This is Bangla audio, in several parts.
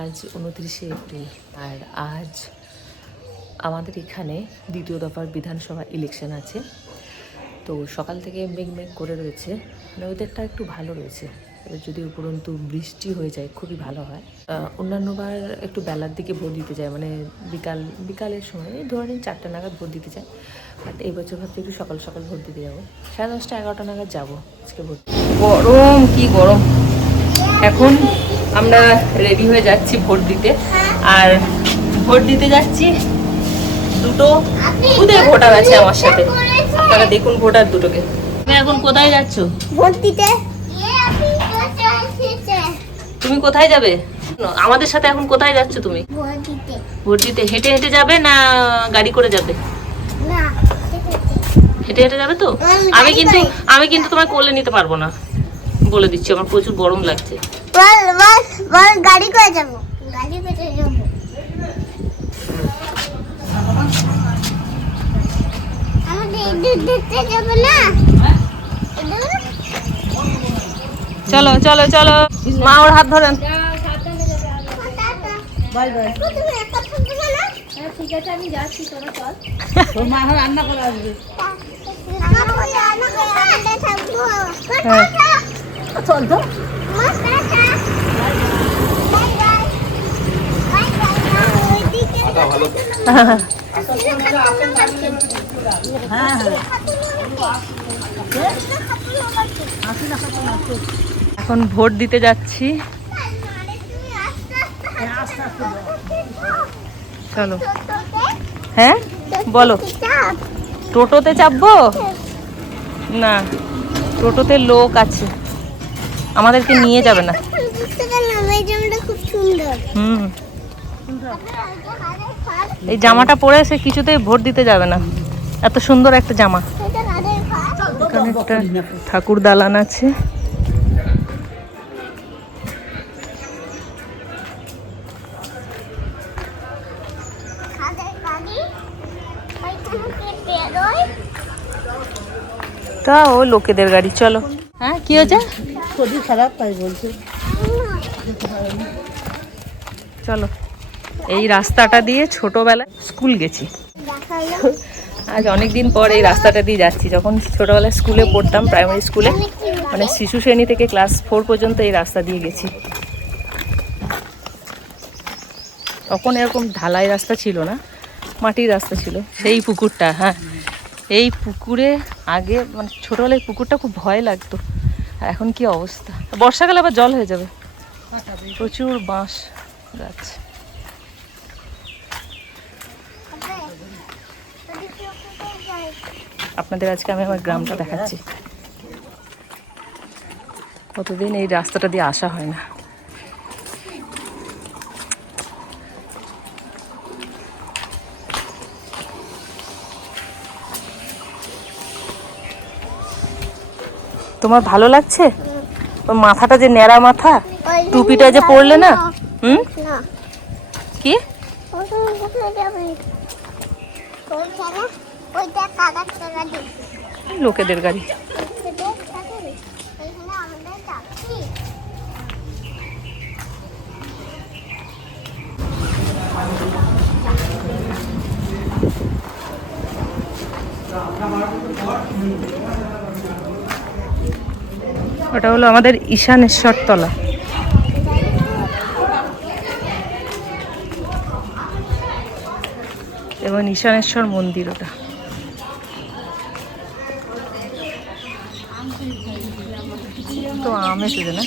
আজ 29শে এপ্রিল আর আজ আমাদের এখানে দ্বিতীয় দফার বিধানসভা ইলেকশন আছে। তো সকাল থেকে মেঘ মেঘ করে রয়েছে, মানে ওয়েদারটা একটু ভালো রয়েছে। এবার যদি উপরন্তু বৃষ্টি হয়ে যায় খুবই ভালো হয়। অন্যান্যবার একটু বেলার দিকে ভোট দিতে যায়, মানে বিকালের সময় ধরে নিন 4টা নাগাদ ভোট দিতে যায়। বাট এই বছর ভাবছি একটু সকাল সকাল ভোট দিতে যাবো, 10:30 11টা নাগাদ যাবো আজকে ভোট। গরম, কি গরম। এখন আমরা রেডি হয়ে যাচ্ছি ভোট দিতে, আর ভোট দিতে যাচ্ছি দুটো খুদে ভোটার আছে আমার সাথে। আপনারা দেখুন ভোটার দুটোকে। তুমি এখন কোথায় যাচ্ছ? ভোট দিতে। তুমি কোথায় যাবে? আমাদের সাথে এখন কোথায় যাচ্ছ তুমি? ভোট দিতে। ভোট দিতে হেঁটে হেঁটে যাবে না গাড়ি করে যাবে? না, হেঁটে হেঁটে যাবে তো? আমি কিন্তু তোমায় কোলে নিতে পারবো না, বলে দিচ্ছি। আমার প্রচুর গরম লাগছে। বল গাড়ি করে যাব। গাড়ি করে যাব। আমাদের দেখতে যাব না। চলো চলো চলো, মা ওর হাত ধরেন। Bye bye. তুমি একা থাকবে না? হ্যাঁ ঠিক আছে, আমি যাচ্ছি, তোরা চল। তোর মা এখন রান্না করে আসবে। আমি রান্না করে আনতে থাকবো। চল তো। মা tata. Bye bye. Bye bye. ওইদিকে ভালো তো। হ্যাঁ হ্যাঁ। এখন ভোট দিতে যাচ্ছি। চলো। হ্যাঁ বলো। টোটোতে চাপবো না, টোটোতে লোক আছে, আমাদেরকে নিয়ে যাবে না। খুব সুন্দর। এই জামাটা পরে সে কিছুতেই ভোট দিতে যাবে না, এত সুন্দর একটা জামা। এখানে একটা ঠাকুর দালান আছে। তা ও লোকেদের গাড়ি। চলো। হ্যাঁ কি হয়েছে? শরীর খারাপ তাই বলছে। চলো। এই রাস্তাটা দিয়ে ছোটবেলায় স্কুল গেছি, আজ অনেকদিন পর এই রাস্তাটা দিয়ে যাচ্ছি। যখন ছোটবেলায় স্কুলে পড়তাম, প্রাইমারি স্কুলে, মানে শিশু শ্রেণী থেকে ক্লাস 4 পর্যন্ত এই রাস্তা দিয়ে গেছি। তখন এরকম ঢালাই রাস্তা ছিল না, মাটির রাস্তা ছিল। সেই পুকুরটা, হ্যাঁ এই পুকুরে আগে, মানে ছোটবেলায় পুকুরটা খুব ভয় লাগতো। আর এখন কি অবস্থা, বর্ষাকালে আবার জল হয়ে যাবে। প্রচুর বাঁশ গাছ। আপনাদের আজকে আমি আমার গ্রামটা দেখাচ্ছি। কতদিন এই রাস্তাটা দিয়ে আসা হয় না। তোমার ভালো লাগছে? ওর মাথাটা যে ন্যাড়া মাথা, টুপিটা যে পরলে না। কি লোকেদের গাড়ি। ওটা হলো আমাদের ঈশানেশ্বর তলা। এবং ঈশানেশ্বর মন্দির ওটা। তো আম এসেছে না?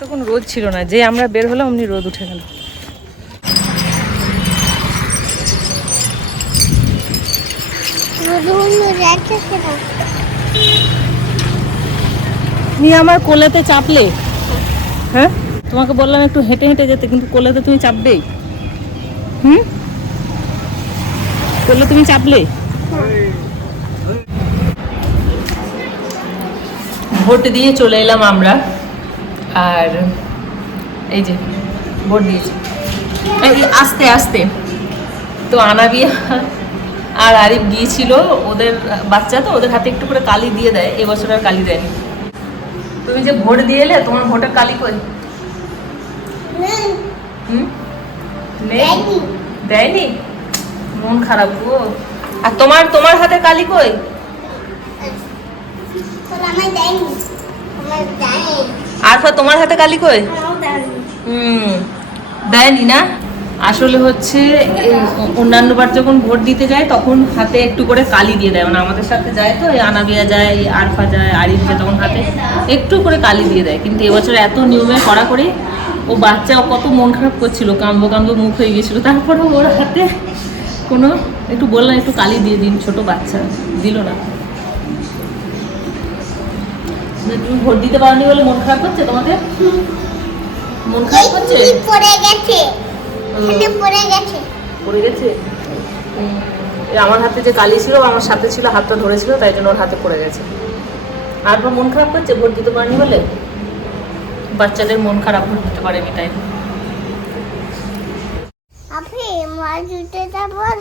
তখন রোদ ছিল না, যে আমরা বের হলাম অমনি রোদ উঠে গেল। তুমি আমার কোলেতে চাপলে। হ্যাঁ তোমাকে বললাম একটু হেঁটে হেঁটে যেতে, কিন্তু কোলেতে তুমি চাপবেই। কোলে তুমি চাপলে। ভোট দিয়ে চলে এলাম আমরা, আর এই যে ভোট দিয়েছে, এই আস্তে আস্তে। তো আনাবিয়া আর আরিফ গিয়েছিল, ওদের বাচ্চা তো, ওদের হাতে একটু করে কালি দিয়ে দেয়, এবছর আর কালি দেয়নি। তুমি যে ভোট দিয়ে এলে, তোমার ভোটের কালি কই? হুম, নেই, দেয়নি, মন খারাপ গো। আর তোমার তোমার হাতে কালি কই? আরফা তোমার হাতে কালি কই? দেয়নি না। আসলে হচ্ছে অন্যান্য বার যখন ভোট দিতে যায় তখন হাতে একটু করে কালি দিয়ে দেয়, মানে আমাদের সাথে যায় তো, এই আনাবিয়া যায়, এই আরফা যায়, আরিফ যায়, তখন হাতে একটু করে কালি দিয়ে দেয়। কিন্তু এবছর এত নিয়মে করা করে ও বাচ্চা কত মন খারাপ করছিল, কাম্বো কাম্বো মুখ হয়ে গেছিলো, তারপরে ওর হাতে কোনো একটু বললাম একটু কালি দিয়ে দিন, ছোট বাচ্চা, দিল না। তুমি ভোট দিতে পারোনি বলে মন খারাপ করছে তোমাদের? মন খারাপ করছে? পড়ে গেছে, পড়ে গেছে, পড়ে গেছে। আমার হাতে যে কালি ছিল, আমার সাথে ছিল, হাতটা ধরেছিল, তাই জন্য ওর হাতে পড়ে গেছে। আর মন খারাপ করছে ভোট দিতে পারেনি বলে? বাচ্চাদের মন খারাপ ভোট দিতে পারেনি তাই। আপনি মাছ উঠে যাবেন,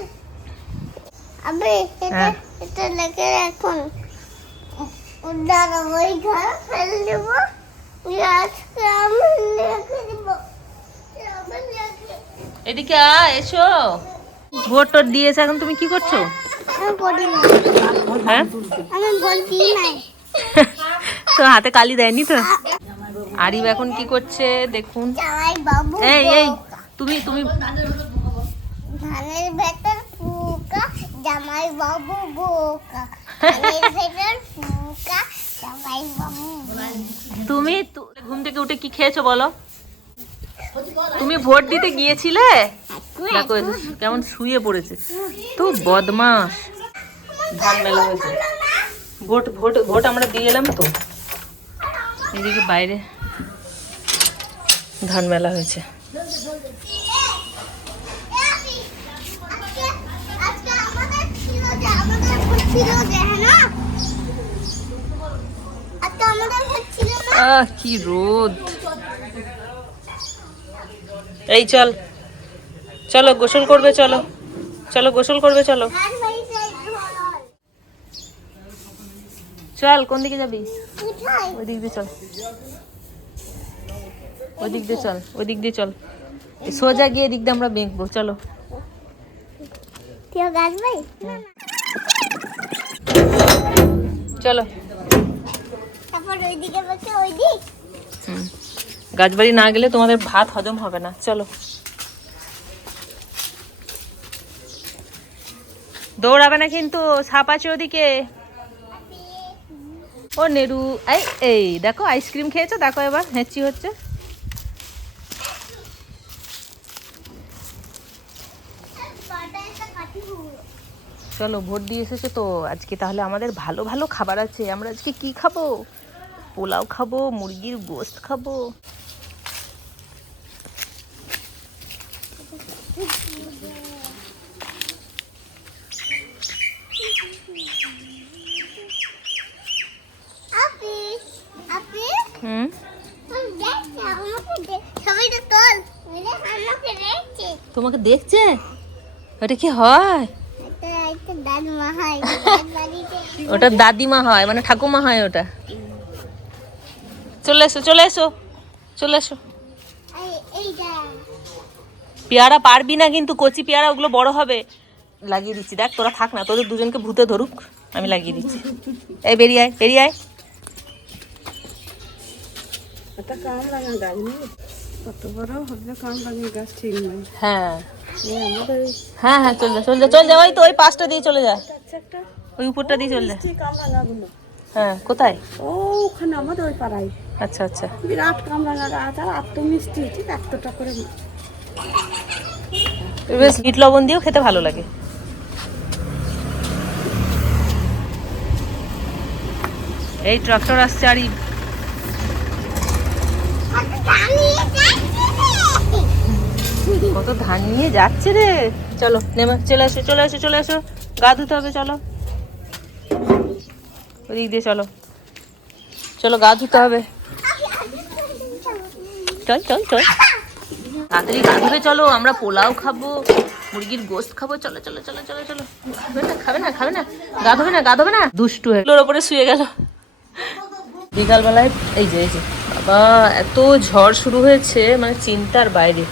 আপনি এটা লেগে রাখুন, দাঁড়া ওই ঘর ফেলে দেবো, আজকে আমি লেগে দেবো। এদিকে এসো, ভোট টোট দিয়েছে, এখন তুমি কি করছো? আমি বলি না, হ্যাঁ, আমি বলছি নাই। তো হাতে কালি দেয়নি তো। আরিফ এখন কি করছে দেখুন। জামাই বাবু এই এই তুমি তুমি ধানের ভেতর ফুকা, জামাই বাবু বোকা, ধানের ভেতর ফুকা, জামাই বাবু তুমি ঘুম থেকে উঠে কি খেয়েছো বলো? তুমি ভোট দিতে গিয়েছিলে? দেখো কেমন শুয়ে পড়েছে, তো বদমাস। ধান মেলা হয়েছে, ভোট ভোট ভোট আমরা দিয়ে এলাম তো, এদিকে বাইরে ধান মেলা হয়েছে। কি রোদ। এই চল, চলো গোসল করবে, চলো চলো গোসল করবে, চলো চল। কোন দিকে যাবি? ওই দিক দিয়ে চল, ওই দিক দিয়ে চল, ওই দিক দিয়ে চল, সোজা গিয়ে দিক দিয়ে আমরা বেঁকবো, চলো। চলো গাছবাড়ি না গেলে তোমাদের ভাত হজম হবে না, চলো। দৌড়াবে না কিন্তু, সাপ আছে ওদিকে। ও নেরু, এই এই দেখো আইসক্রিম খেয়েছো, দেখো এবার হেঁচি হচ্ছে। চলো ভোট দিয়ে এসেছো তো, আজকে তাহলে আমাদের ভালো ভালো খাবার আছে। আমরা আজকে কি খাবো? পোলাও খাবো, মুরগির গোশত খাবো। তোমাকে দেখছে? ওটা কি হয়? ওটা দাদিমা হয়, মানে ঠাকুমা হয় ওটা। চলে এসো চলে এসো চলে এসো। পেয়ারা পারবি না কিন্তু, কচি পেয়ারা, ওগুলো বড় হবে। লাগিয়ে দিচ্ছি, দেখ তোরা থাক না, তোদের দুজনকে ভূতে ধরুক, আমি লাগিয়ে দিচ্ছি। এই বেরিয়ে আয়, বেরিয়ে আয়। কত বড় হবে কামরাঙা গাছ, ঠিক নয়। হ্যাঁ হ্যাঁ হ্যাঁ, চল যা চল যা চল যা, ওই তো ওই পাশটা দিয়ে চলে যা, ওই উপরটা দিয়ে চলে যা। হ্যাঁ কোথায়? ওখানে আমাদের ওই পাড়ায়। আচ্ছা আচ্ছা, বিরাট কামরাঙা গাছ, আর এত মিষ্টি, ঠিক এতটা করে। বেশ বিট লবণ দিয়েও খেতে ভালো লাগে। এই ট্রাক্টর আসছে, আর কত ধান নিয়ে যাচ্ছে রে। চলো নেমে চলে আসো চলে আসো চলে আসো, গা ধুতে হবে, চলো ওদিক দিয়ে চলো, চলো গা ধুতে হবে। চল চল চল তাড়াতাড়ি গা ধরে চলো, আমরা পোলাও খাবো, মুরগির গোশত খাবো, চলো চলো চলো চলো চলো। খাবে না গা ধোবে না দুষ্টু হয়ে ওর ওপরে শুয়ে গেল। বিকালবেলায় এই যে বাবা এত ঝড় শুরু হয়েছে, মানে চিন্তার বাইরে।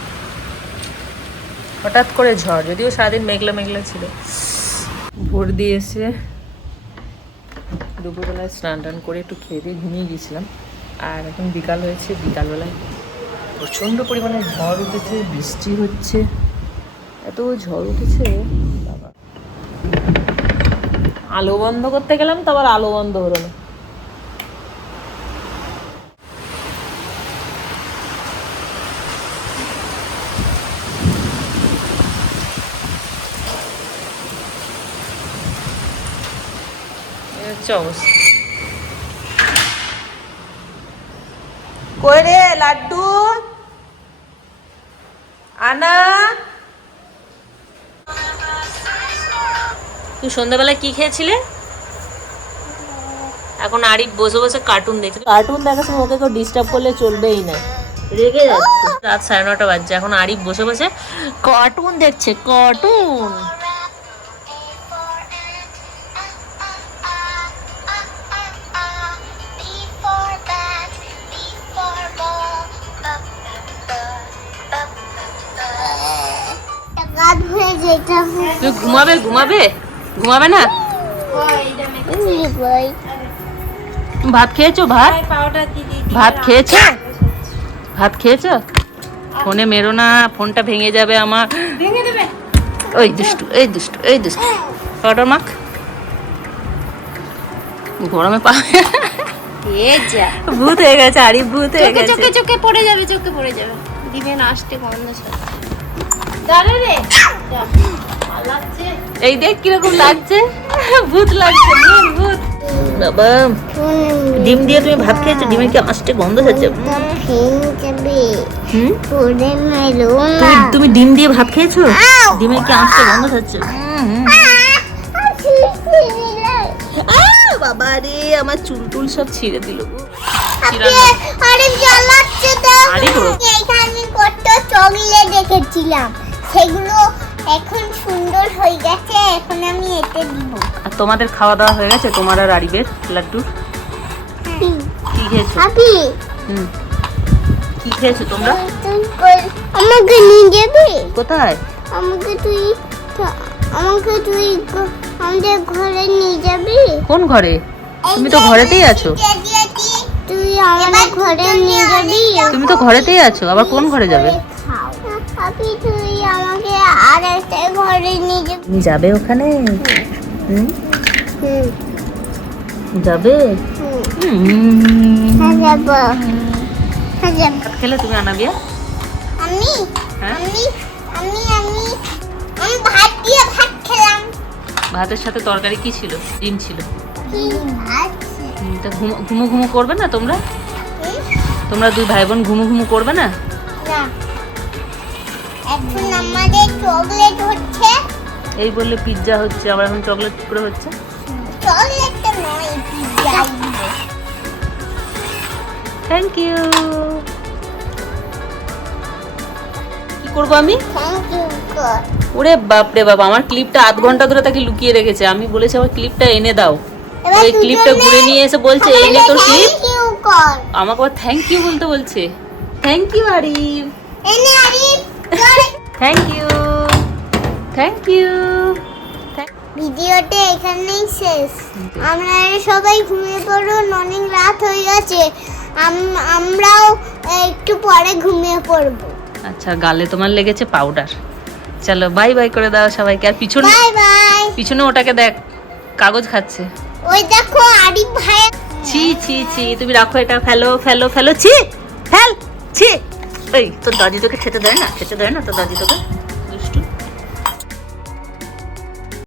হঠাৎ করে ঝড়, যদিও সারাদিন মেঘলা মেঘলা ছিল। ভোর দিয়ে এসে দুপুরবেলায় স্নান টান করে একটু খেয়ে দিয়ে ঘুমিয়ে গিয়েছিলাম। আর এখন বিকাল হয়েছে, বিকালবেলায় প্রচণ্ড পরিমাণে ঝড় উঠেছে, বৃষ্টি হচ্ছে, এত ঝড় উঠেছে বাবা। আলো বন্ধ করতে গেলাম তো আবার আলো বন্ধ হলো না। অবস্থা কই রে লাড্ডু আনা, তুই সন্ধ্যাবেলায় কি খেয়েছিলে? এখন আরিফ বসে বসে কার্টুন দেখছে। কার্টুন দেখার সময় ওকে কেউ ডিস্টার্ব করলে চলবেই না, রেগে যাচ্ছে। রাত 9:30 বাজছে, এখন আরিফ বসে বসে কার্টুন দেখছে, কার্টুন। তুই ঘুমাবে না? ভাত খেয়েছো? ভাত খেয়েছো? ফোনে মেরো না, ফোনটা ভেঙে যাবে আমার। ওই দুষ্টু পাউডার মাখ, গরমে পা ভূত হয়ে গেছে, আরিফ ভূত হয়ে গেছে। চোখে পড়ে যাবে দিবে না, আসতে গন্ধ ছাড়া। এই দেখ কিরকম লাগছে, ভূত লাগছে, ভূত। বাবা ডিম দিয়ে তুমি ভাত খেয়েছো? ডিমের কি আষ্টে গন্ধ হচ্ছে? তুমি ডিম দিয়ে ভাত খেয়েছো? ডিমের কি আষ্টে গন্ধ হচ্ছে? বাবা রে, আমার চুল টুল সব ছিঁড়ে দিল। চকলেট দেখেছিলাম, সেগুলো এখন সুন্দর হয়ে গেছে, এখন আমি এতে দিব। আর তোমাদের খাওয়া দাওয়া হয়ে গেছে, তোমার আর আরিবের লাড্ডু? কি খেয়েছো? কি খেয়েছো তোমরা? আমাকে নিয়ে যাবে? কোথায়? আমাকে তুই আমাদের ঘরে নিয়ে যাবি? কোন ঘরে? তুমি তো ঘরেতেই আছো। তুই আমাদের ঘরে নিয়ে যাবি? তুমি তো ঘরেতেই আছো, আবার কোন ঘরে যাবে? তুই আমাকে আর একটা ঘরে নিয়ে যাবি? যাবে ওখানে? যাবে? খেলে তুমি আনাবিয়া? আমি হ্যাঁ? আমি ভাত দিয়ে ভাত খেলাম। ভাতের সাথে তরকারি কি ছিল? ডিম ছিল। তা ঘুমো করবে না তোমরা? তোমরা দুই ভাই বোন ঘুমো করবে না? না, এখন আমাদের চকলেট হচ্ছে। এই বললে পিৎজা হচ্ছে, আবার এখন চকলেট করে হচ্ছে। চকলেটটা নয়, পিৎজা। Thank you. কি করবো আমি? থ্যাংক ইউ কর। ওরে বাপরে বাবা, আমার ক্লিপটা আধ ঘন্টা ধরে তাকে লুকিয়ে রেখেছে। আমি বলেছি আমার ক্লিপটা এনে দাও, ওই ক্লিপটা ঘুরে নিয়ে এসে বলছে এই নে তোর ক্লিপ। আমাকে আবার থ্যাংক ইউ বলতে বলছে। Thank you Arif. এনে আরিফ, থ্যাংক ইউ। ভিডিওটা এখানেই শেষ। আপনারা সবাই ঘুমিয়ে পড়ুন, অনেক রাত হয়ে গেছে। আমরাও একটু পরে ঘুমিয়ে পড়বো। আচ্ছা, গালে তোমার লেগেছে পাউডার। চলো বাই বাই করে দাও সবাইকে। আর পিছনে বাই বাই। পিছনে ওটাকে দেখ, কাগজ খাচ্ছে। ওই দেখো আরিফ ভাই। ছি ছি ছি, তুমি রাখো এটা, ফেলো ছি, ফেল ছি। এই তোর দাদি তোকে খেতে দেয় না তোর দাদি তোকে?